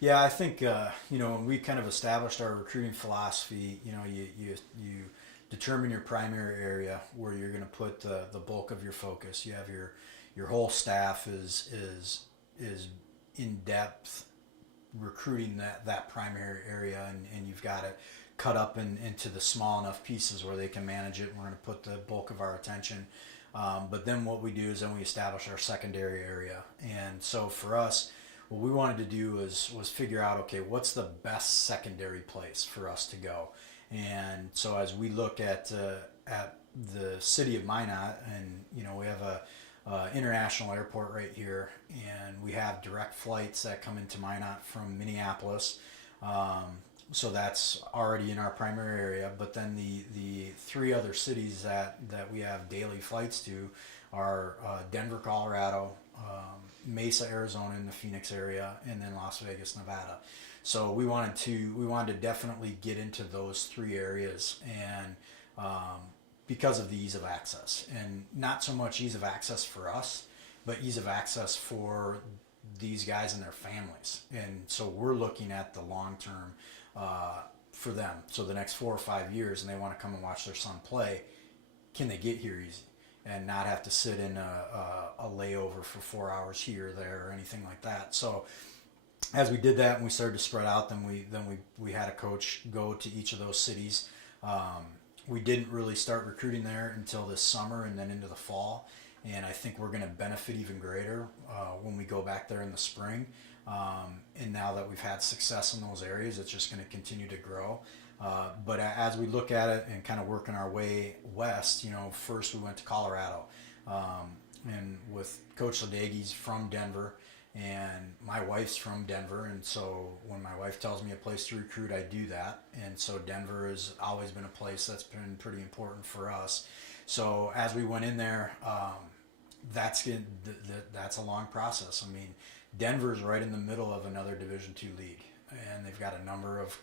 Yeah, I think when we kind of established our recruiting philosophy, you determine your primary area where you're going to put the bulk of your focus. You have your whole staff is in depth recruiting that primary area, and you've got it cut up into the small enough pieces where they can manage it. And we're going to put the bulk of our attention. But then what we do is then we establish our secondary area. And so for us, what we wanted to do was figure out, okay, what's the best secondary place for us to go. And so as we look at the city of Minot, and we have a international airport right here, and we have direct flights that come into Minot from Minneapolis. So that's already in our primary area. But then the three other cities that we have daily flights to are Denver, Colorado, Mesa, Arizona, in the Phoenix area, and then Las Vegas, Nevada. So we wanted to definitely get into those three areas, and because of the ease of access, and not so much ease of access for us, but ease of access for these guys and their families. And so we're looking at the long term for them. So the next 4 or 5 years, and they want to come and watch their son play, can they get here easy and not have to sit in a layover for 4 hours here or there or anything like that? So as we did that and we started to spread out, then we had a coach go to each of those cities. We didn't really start recruiting there until this summer and then into the fall. And I think we're going to benefit even greater when we go back there in the spring. And now that we've had success in those areas, it's just going to continue to grow. But as we look at it and kind of working our way west, first we went to Colorado. And with Coach Ledege's from Denver, and my wife's from Denver, and so when my wife tells me a place to recruit, I do that. And so Denver has always been a place that's been pretty important for us. So as we went in there, that's a long process. I mean, Denver's right in the middle of another Division II league, and they've got a number of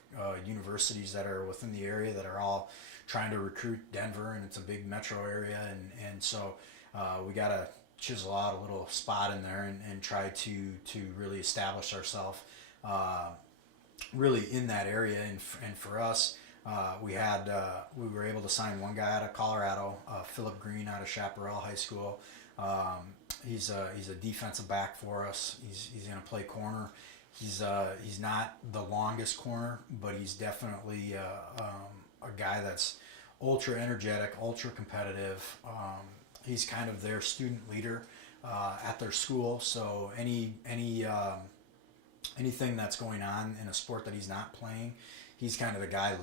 universities that are within the area that are all trying to recruit Denver, and it's a big metro area, and so we got to chisel out a little spot in there and try to really establish ourselves really in that area. And for us, we were able to sign one guy out of Colorado, Philip Green out of Chaparral High School. He's a defensive back for us. He's going to play corner. He's not the longest corner, but he's definitely a guy that's ultra energetic, ultra competitive. He's kind of their student leader at their school. So anything that's going on in a sport that he's not playing, he's kind of the guy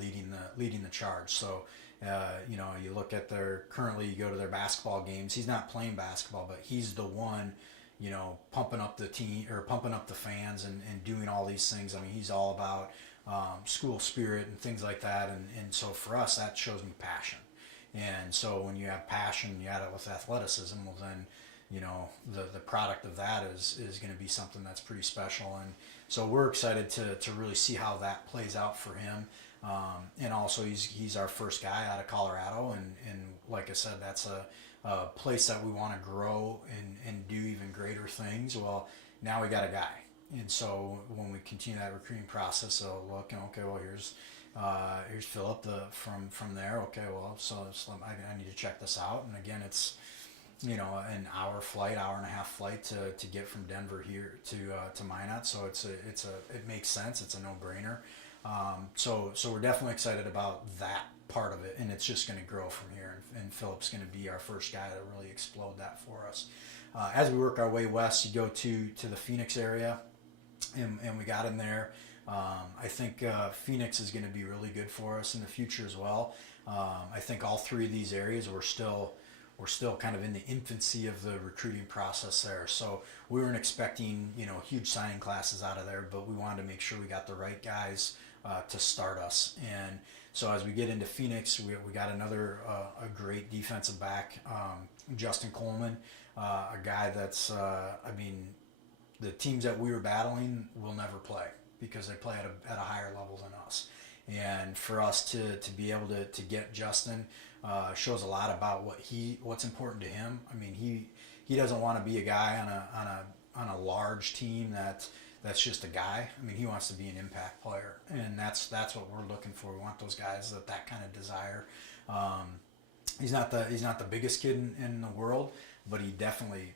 leading the charge. So you look at currently you go to their basketball games. He's not playing basketball, but he's the one pumping up the team or pumping up the fans and doing all these things. I mean, he's all about school spirit and things like that. And so for us, that shows me passion. And so when you have passion, you add it with athleticism, well then, the product of that is going to be something that's pretty special. And so we're excited to really see how that plays out for him. And also he's our first guy out of Colorado. And like I said, that's a place that we want to grow and do even greater things. Well, now we got a guy. And so when we continue that recruiting process, so look, okay, well, here's Philip from there. Okay, well, so I need to check this out. And again, it's an hour and a half flight to get from Denver here to Minot. So it makes sense. It's a no-brainer. So we're definitely excited about that part of it, and it's just going to grow from here. And Philip's going to be our first guy to really explode that for us. As we work our way west, you go to the Phoenix area, and we got in there. I think Phoenix is going to be really good for us in the future as well. I think all three of these areas we're still kind of in the infancy of the recruiting process there. So we weren't expecting huge signing classes out of there, but we wanted to make sure we got the right guys to start us. And so as we get into Phoenix, we got another a great defensive back, Justin Coleman, a guy that's the teams that we were battling will never play because they play at a higher level than us. And for us to be able to get Justin shows a lot about what's important to him. I mean, he doesn't want to be a guy on a large team that's just a guy. I mean, he wants to be an impact player, and that's what we're looking for. We want those guys that kind of desire. He's not the biggest kid in the world, but he definitely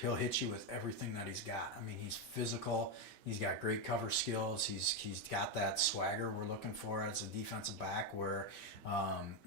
he'll hit you with everything that he's got. I mean, he's physical. He's got great cover skills. He's got that swagger we're looking for as a defensive back, where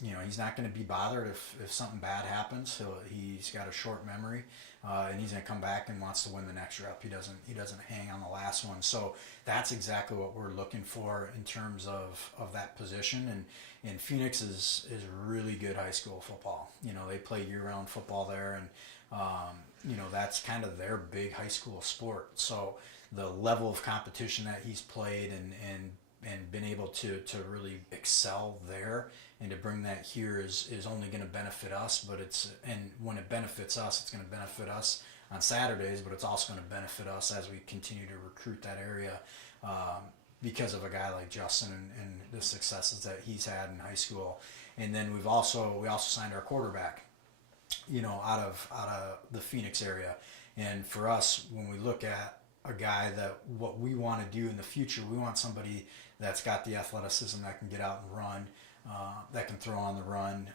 he's not going to be bothered if something bad happens. He's got a short memory, and he's going to come back and wants to win the next rep. He doesn't hang on the last one. So that's exactly what we're looking for in terms of that position. And Phoenix is really good high school football. They play year-round football there, and that's kind of their big high school sport. So the level of competition that he's played and been able to really excel there and to bring that here is only going to benefit us. And when it benefits us, it's going to benefit us on Saturdays, but it's also going to benefit us as we continue to recruit that area, because of a guy like Justin and the successes that he's had in high school. And then we also signed our quarterback, out of the Phoenix area. And for us, when we look at a guy that what we want to do in the future, we want somebody that's got the athleticism, that can get out and run, that can throw on the run,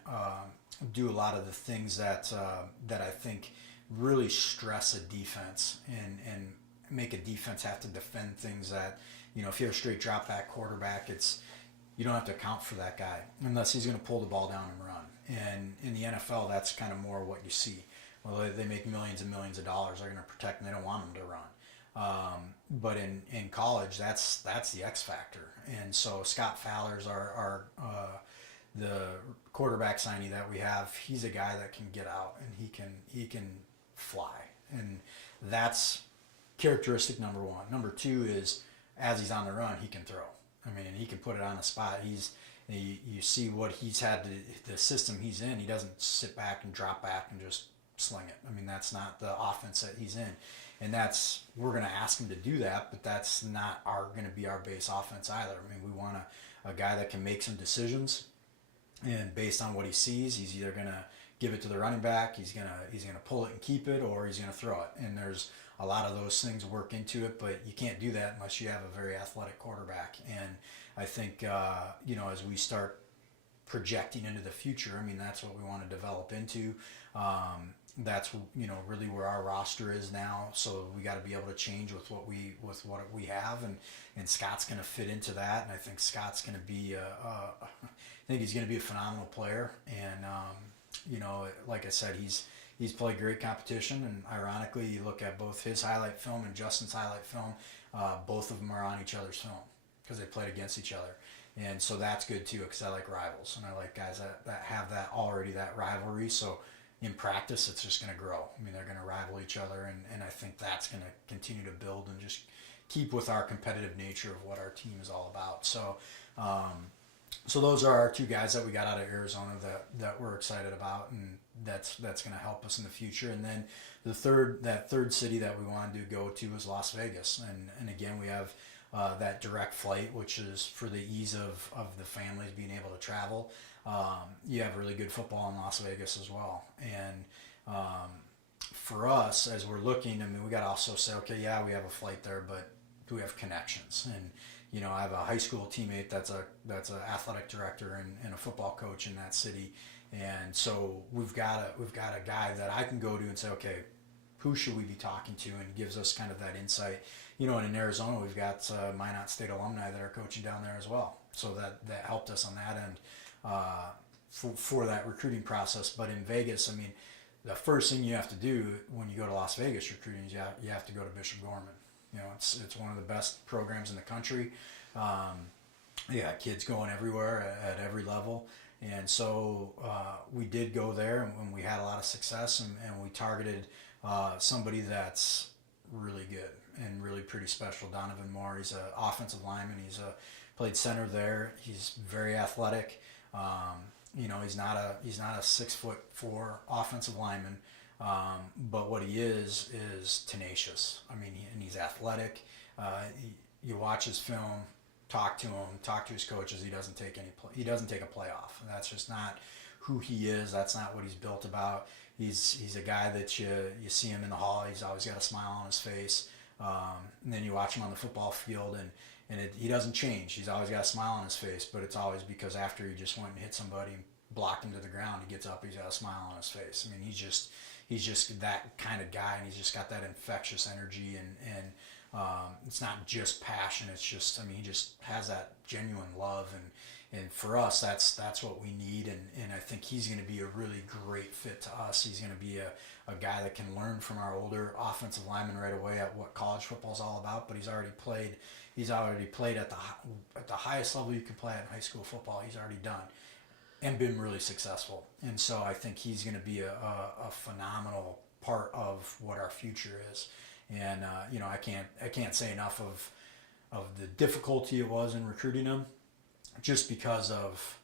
do a lot of the things that I think really stress a defense and make a defense have to defend things that, if you have a straight drop back quarterback, you don't have to account for that guy unless he's going to pull the ball down and run. And in the NFL, that's kind of more what you see. Well, they make millions and millions of dollars. They're going to protect them. They don't want them to run. But in college, that's the X factor. And so Scott Fowler's our the quarterback signee that we have. He's a guy that can get out and he can fly, and that's characteristic number one. Number two is, as he's on the run, he can throw. I mean, and he can put it on the spot. You see what he's had the system he's in. He doesn't sit back and drop back and just sling it. I mean, that's not the offense that he's in. And we're going to ask him to do that, but that's not going to be our base offense either. I mean, we want a guy that can make some decisions, and based on what he sees, he's either going to give it to the running back, he's going to pull it and keep it, or he's going to throw it. And there's a lot of those things work into it, but you can't do that unless you have a very athletic quarterback. And I think, as we start projecting into the future, I mean, that's what we want to develop into. That's really where our roster is now. So we got to be able to change with what we have, and Scott's going to fit into that. And I think Scott's going to be I think he's going to be a phenomenal player. And like I said, he's played great competition. And ironically, you look at both his highlight film and Justin's highlight film, both of them are on each other's film because they played against each other. And so that's good too, because I like rivals and I like guys that have that rivalry. So in practice, it's just going to grow. I mean, they're going to rival each other, and I think that's going to continue to build and just keep with our competitive nature of what our team is all about. So, so those are our two guys that we got out of Arizona that we're excited about, and that's going to help us in the future. And then the third city that we wanted to go to was Las Vegas, and again we have that direct flight, which is for the ease of the families being able to travel. You have really good football in Las Vegas as well. And for us, as we're looking, I mean, we got to also say, okay, yeah, we have a flight there, but do we have connections? And I have a high school teammate that's an athletic director and a football coach in that city, and so we've got a guy that I can go to and say, okay, who should we be talking to, and gives us kind of that insight. And in Arizona, we've got Minot State alumni that are coaching down there as well, so that helped us on that end for that recruiting process. But in Vegas, I mean, the first thing you have to do when you go to Las Vegas recruiting is you have to go to Bishop Gorman. It's one of the best programs in the country. Yeah, kids going everywhere at every level. And so we did go there, and we had a lot of success, and we targeted somebody that's really good and really pretty special. Donovan Moore, he's an offensive lineman. He's played center there. He's very athletic. He's not a 6'4" offensive lineman. But what he is tenacious. I mean, he's athletic. You watch his film, talk to him, talk to his coaches. He doesn't take a play off. And that's just not who he is. That's not what he's built about. He's a guy that you see him in the hall. He's always got a smile on his face. And then you watch him on the football field, and he doesn't change. He's always got a smile on his face, but it's always because after he just went and hit somebody and blocked him to the ground, he gets up, he's got a smile on his face. I mean, he's just that kind of guy, and he's just got that infectious energy, and it's not just passion. It's just, I mean, he just has that genuine love, and for us, that's what we need, and I think he's going to be a really great fit to us. He's going to be a guy that can learn from our older offensive linemen right away at what college football is all about. But he's already played at the highest level you can play at in high school football. He's already done and been really successful, and so I think he's going to be a phenomenal part of what our future is. And I can't say enough of the difficulty it was in recruiting him, just because of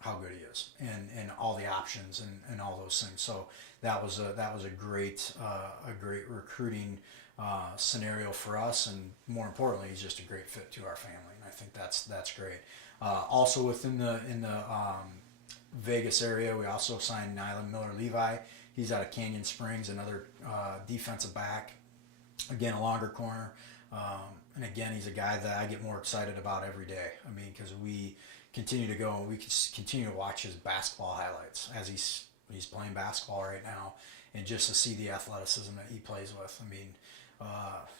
how good he is and all the options and all those things. So that was a great recruiting scenario for us, and more importantly, he's just a great fit to our family, and I think that's great. Also within the Vegas area, we also signed Nylan Miller-Levi. He's out of Canyon Springs, another defensive back. Again, a longer corner. And again, he's a guy that I get more excited about every day. I mean, because we continue to go and we can continue to watch his basketball highlights as he's playing basketball right now, and just to see the athleticism that he plays with. I mean,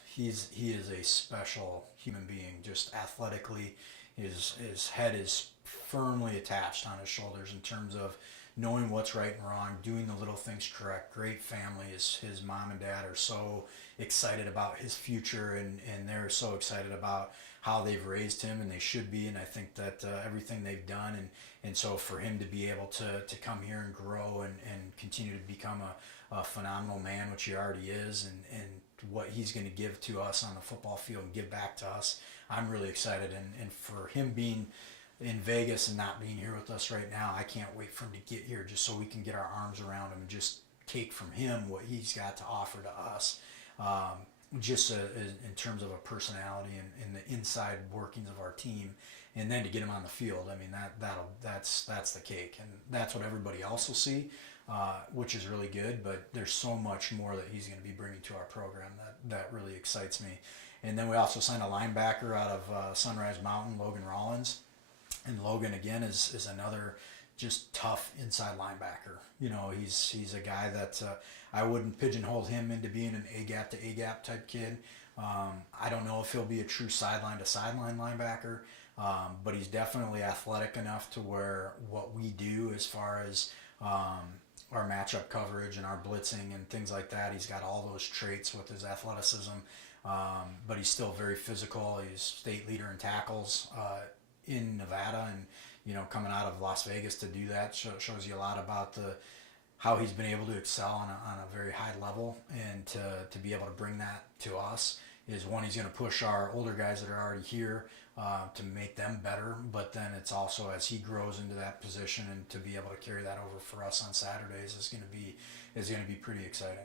he is a special human being. Just athletically, his head is firmly attached on his shoulders in terms of knowing what's right and wrong, doing the little things correct. Great family. His mom and dad are so excited about his future, and they're so excited about how they've raised him, and they should be. And I think that everything they've done, and so for him to be able to come here and grow and continue to become a phenomenal man, which he already is, and what he's going to give to us on the football field and give back to us, I'm really excited. And for him being in Vegas and not being here with us right now, I can't wait for him to get here just so we can get our arms around him and just take from him what he's got to offer to us, just in terms of a personality and the inside workings of our team, and then to get him on the field. I mean, that's the cake, and that's what everybody else will see, which is really good. But there's so much more that he's going to be bringing to our program that really excites me. And then we also signed a linebacker out of Sunrise Mountain, Logan Rollins. And Logan, again, is another just tough inside linebacker. You know, he's a guy that I wouldn't pigeonhole him into being an A-gap to A-gap type kid. I don't know if he'll be a true sideline to sideline linebacker, but he's definitely athletic enough to where what we do as far as our matchup coverage and our blitzing and things like that, he's got all those traits with his athleticism, but he's still very physical. He's state leader in tackles in Nevada, and coming out of Las Vegas to do that shows you a lot about how he's been able to excel on a very high level, and to be able to bring that to us is one, he's going to push our older guys that are already here to make them better, but then it's also as he grows into that position and to be able to carry that over for us on Saturdays is going to be pretty exciting.